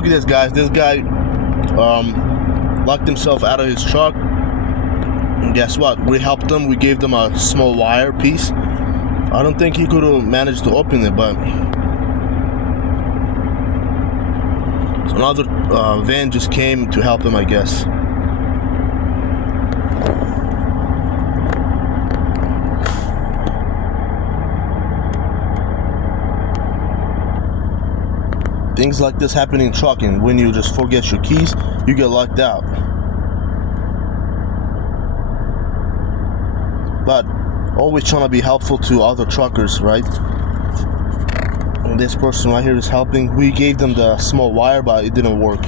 Look at this, guys. This guy locked himself out of his truck. And guess what? We helped him. We gave them a small wire piece. I don't think he could have managed to open it, but so another van just came to help him, I guess. Things like this happen in trucking. When you just forget your keys, you get locked out. But always trying to be helpful to other truckers, right? And this person right here is helping. We gave them the small wire, but it didn't work.